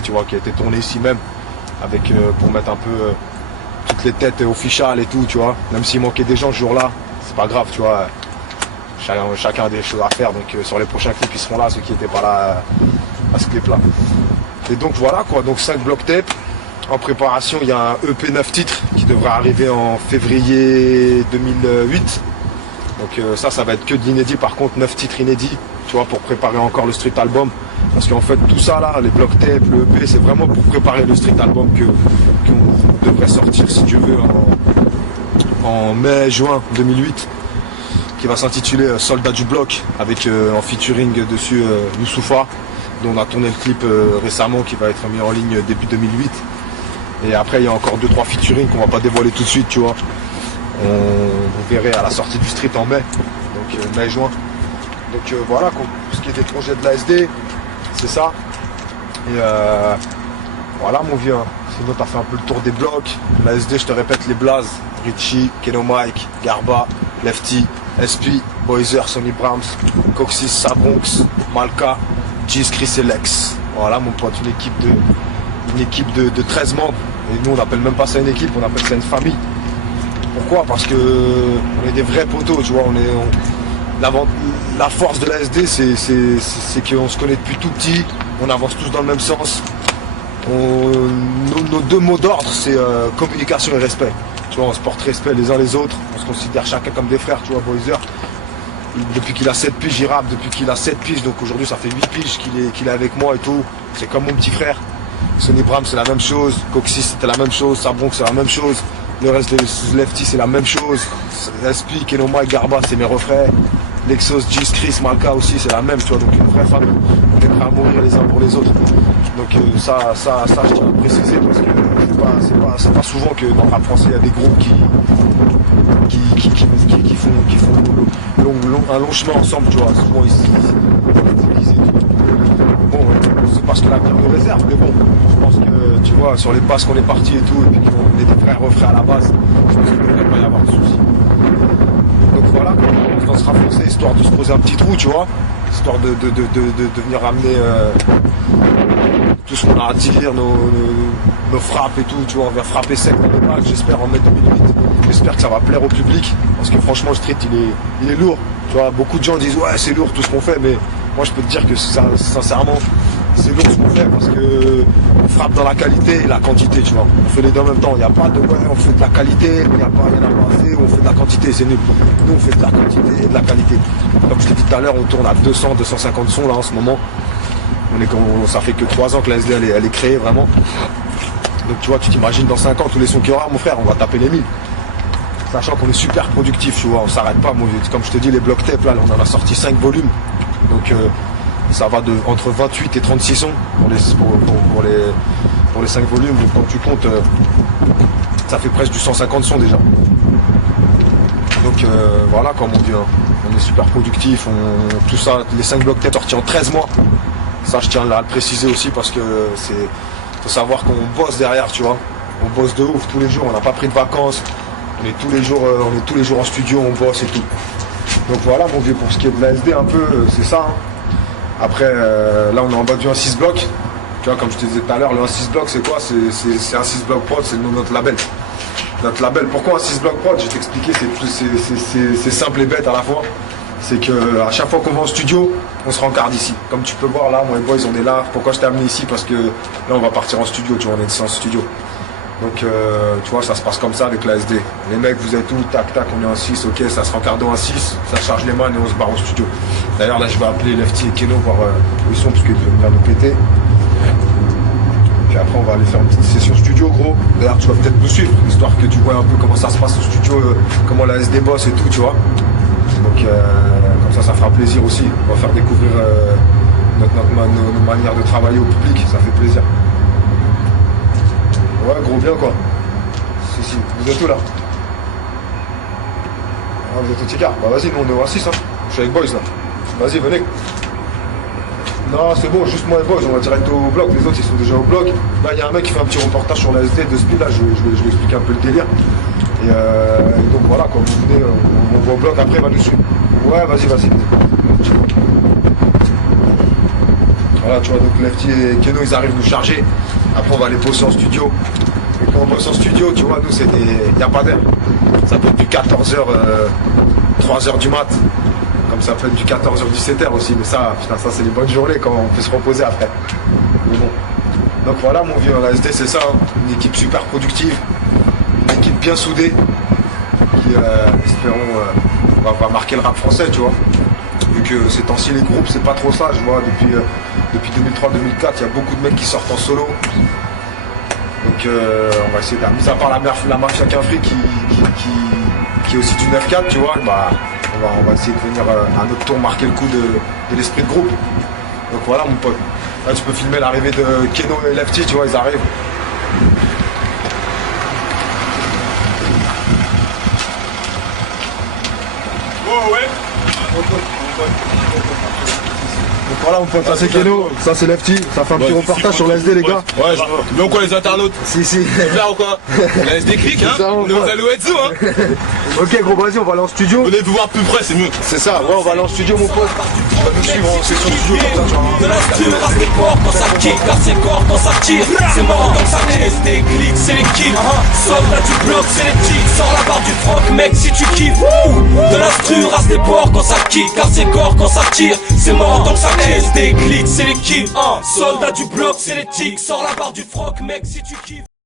tu vois, qui a été tourné ici même, avec pour mettre un peu toutes les têtes officiales et tout, tu vois. Même s'il manquait des gens ce jour-là, c'est pas grave, tu vois. Chacun a des choses à faire, donc sur les prochains clips, ils seront là, ceux qui n'étaient pas là à ce clip-là. Et donc voilà quoi, donc 5 blocs tape. En préparation, il y a un EP 9 titres qui devrait arriver en février 2008. Donc ça va être que de l'inédit, par contre 9 titres inédits, tu vois, pour préparer encore le street album. Parce qu'en fait tout ça là, les blocs tape, le EP, c'est vraiment pour préparer le street album qu'on devrait sortir si tu veux en mai-juin 2008, qui va s'intituler Soldat du bloc, avec en featuring dessus Youssoupha, dont on a tourné le clip récemment, qui va être mis en ligne début 2008. Et après il y a encore 2-3 featuring qu'on va pas dévoiler tout de suite, tu vois. Vous verrez à la sortie du street en mai, donc mai-juin. Donc voilà, pour ce qui est des projets de l'ASD, c'est ça. Et voilà mon vieux, sinon t'as fait un peu le tour des blocs. L'ASD, je te répète, les blazes: Richie, Keno Mike, Garba, Lefty, SP, Boiser, Sonny Brahms, Coxis, Sabronx, Malka, Giz, Chris et Lex. Voilà mon pote, une équipe de 13 membres. Et nous on n'appelle même pas ça une équipe, on appelle ça une famille. Pourquoi? Parce que on est des vrais poteaux, tu vois. La force de l'ASD, c'est qu'on se connaît depuis tout petit, on avance tous dans le même sens. Nos 2 mots d'ordre, c'est communication et respect. Tu vois, on se porte respect les uns les autres, on se considère chacun comme des frères, tu vois. Boiser, depuis qu'il a 7 piges, il rappe depuis qu'il a 7 piges, donc aujourd'hui ça fait 8 piges qu'il est avec moi et tout. C'est comme mon petit frère. Sonny Brahms, c'est la même chose. Coxis, c'était la même chose. Sabronx, c'est la même chose. Le reste de Lefty, c'est la même chose. SP, Keno Mike, Garba, c'est mes refrains. Lexos, Giz, Chris, Malka aussi, c'est la même, tu vois. Donc une vraie famille. On est prêts à mourir les uns pour les autres. Donc ça, je tiens à préciser, parce que c'est pas souvent que dans le rap français, il y a des groupes qui font un long chemin ensemble, tu vois. Souvent ils se divisent. Bon, c'est parce que l'avenir nous réserve, mais bon, je pense que, tu vois, sur les bases qu'on est parti et tout, et puis qu'on est des frères refrains à la base, je pense qu'il ne devrait pas y avoir de soucis. Donc voilà, on se lance renforcer, histoire de se poser un petit trou, tu vois, histoire de venir ramener tout ce qu'on a à dire, nos frappes et tout, tu vois, on va frapper sec dans les balles, j'espère en mai 2008. J'espère que ça va plaire au public, parce que franchement le street il est lourd, tu vois. Beaucoup de gens disent ouais c'est lourd tout ce qu'on fait, mais moi je peux te dire que sincèrement c'est lourd ce qu'on fait, parce que on frappe dans la qualité et la quantité, tu vois. On fait les deux en même temps, il n'y a pas de ouais on fait de la qualité, mais il n'y en a pas assez, on fait de la quantité, c'est nul. Nous on fait de la quantité et de la qualité. Comme je t'ai dit tout à l'heure, on tourne à 200-250 sons là en ce moment. Ça fait que 3 ans que la SD elle est créée vraiment. Donc tu vois, tu t'imagines dans 5 ans tous les sons qu'il y aura, mon frère, on va taper les 1000. Sachant qu'on est super productif, tu vois, on s'arrête pas. Moi, comme je te dis, les blocs tape là, on en a sorti 5 volumes. Donc ça va entre 28 et 36 sons pour les 5 volumes. Donc quand tu comptes, ça fait presque du 150 sons déjà. Donc voilà quoi mon dieu, on est super productif, tout ça, les 5 blocs tape sortis en 13 mois. Ça je tiens à le préciser aussi, parce que faut savoir qu'on bosse derrière, tu vois. On bosse de ouf tous les jours, on n'a pas pris de vacances. On est tous les jours en studio, on bosse et tout. Donc voilà mon vieux, pour ce qui est de l'ASD un peu, c'est ça. Hein. Après, là on est en bas du 1-6 bloc. Tu vois, comme je te disais tout à l'heure, le 1-6 bloc c'est quoi? C'est un 6 bloc prod, c'est le nom de notre label. Notre label, pourquoi un 6 bloc prod? Je vais t'expliquer, c'est simple et bête à la fois. C'est qu'à chaque fois qu'on va en studio, on se rencarde ici. Comme tu peux voir là, moi et boys on est là. Pourquoi je t'ai amené ici? Parce que là on va partir en studio, tu vois, on est en studio. Donc tu vois, ça se passe comme ça avec l'ASD. Les mecs, vous êtes où? Tac tac, on est en 6, ok, ça se rencarde en 6, ça charge les mains et on se barre au studio. D'ailleurs là je vais appeler Lefty et Keno voir où ils sont, parce qu'ils veulent venir nous péter. Puis après on va aller faire une petite session studio gros. D'ailleurs tu vas peut-être nous suivre, histoire que tu vois un peu comment ça se passe au studio, comment l'ASD bosse et tout, tu vois. Donc comme ça fera plaisir aussi. On va faire découvrir nos manières de travailler au public, ça fait plaisir. Ouais, gros bien quoi. Si. Vous êtes où là? Ah, vous êtes au Ticard? Bah vas-y, nous on est au 6 hein. Je suis avec Boys là. Vas-y, venez. Non, c'est bon, juste moi et Boys, on va direct au bloc. Les autres ils sont déjà au bloc. Là, il y a un mec qui fait un petit reportage sur la SD de Speed, là, je vais expliquer un peu le délire. Et donc voilà quoi, vous venez, on va au bloc, après il va nous suivre. Ouais, vas-y. Voilà, tu vois, donc Lefty et Keno, ils arrivent nous charger. Après, on va les bosser en studio. Et quand on bosse en studio, tu vois, nous, il n'y a pas d'air. Ça peut être du 14h, 3h du mat. Comme ça peut être du 14h, 17h aussi. Mais ça, putain, ça, c'est les bonnes journées quand on peut se reposer après. Mais bon. Donc voilà, mon vieux, la SD, c'est ça. Hein. Une équipe super productive. Une équipe bien soudée. Qui, espérons, va marquer le rap français, tu vois. Vu que ces temps-ci, les groupes, c'est pas trop ça, je vois. Depuis 2003-2004, il y a beaucoup de mecs qui sortent en solo. Donc on va essayer, mis à part la Mafia Quinfri qui est aussi du 9-4, tu vois, bah, on va essayer de venir à notre tour marquer le coup de l'esprit de groupe. Donc voilà mon pote. Là tu peux filmer l'arrivée de Keno et Lefty, tu vois, ils arrivent. Oh ouais. Donc voilà mon pote, ça c'est Keno, ça c'est Lefty, ça fait un petit reportage sur la SD les gars. Ouais, mais quoi les internautes? Si. C'est clair ou quoi? La SD click hein? On est aux Alouettes Zoo hein? Ok gros, vas-y, on va aller en studio. Venez vous voir plus près, c'est mieux. C'est ça, ouais, on va aller en studio mon pote. Tu vas nous suivre en session studio comme ça, tu vois. De la structure à ses corps quand ça kick, car ses corps quand ça tire. C'est mort donc ça reste des clics, c'est les kills. Soldat du bloc, c'est les tics. Sors la barre du froc, mec, si tu kiffes. De la structure à ses porcs quand ça kick, car ses corps quand ça tire. C'est mort donc ça reste des clics, c'est les kills. Soldat du bloc, c'est les tics. Sors la barre du froc, mec, si tu kiffes.